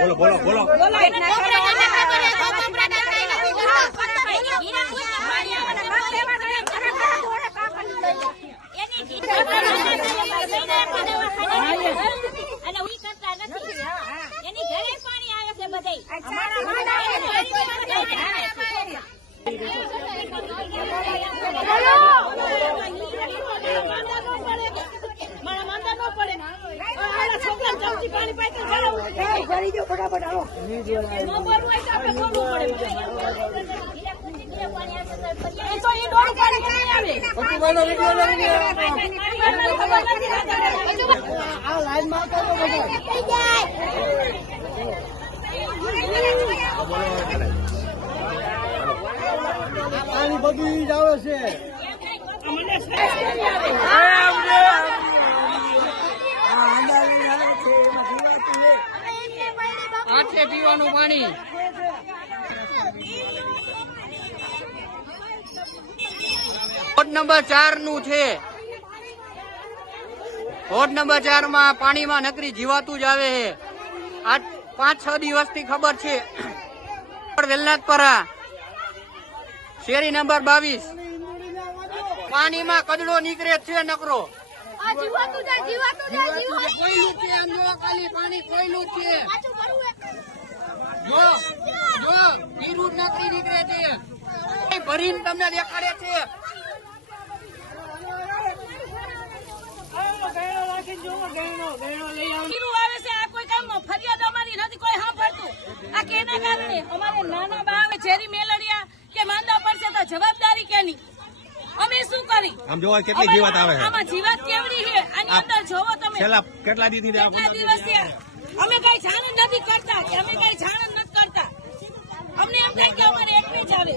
બોલો બોલો બોલો પાણી બગડી જ આવે છે. આટલે પીવાનું પાણી વોર્ડ નંબર 4 નું છે. વોર્ડ નંબર 4 માં પાણીમાં નકરી જીવાતું જ આવે છે. આ 5-6 દિવસથી ખબર છે. વેલનાથપરા શેરી નંબર 22 પાણીમાં કચરો નીકળે છે નકરો. પાણી કોયલું છે. જો પીરું નકરી નીકળે છે. ભરીને તમને દેખાડે છે. ફરિયાદ અમારી નથી કોઈ સાંભળતું. આ કેના કારણે અમારે નાના બાળક ઝેરી મેલડિયા કે માંદા પડશે તો જવાબદારી કેની? અમે શું કરી? આમ જોવા કેટલી જીવાત આવે છે. આમાં જીવાત કેવડી છે? આની અંદર જોવો તમે. છેલ્લા કેટલા દિવસથી અમે કઈ જાણ નથી કરતા. અમે કઈ જાણ નથી કરતા. અમને એમ થાય કે અમારે એકને જ આવે.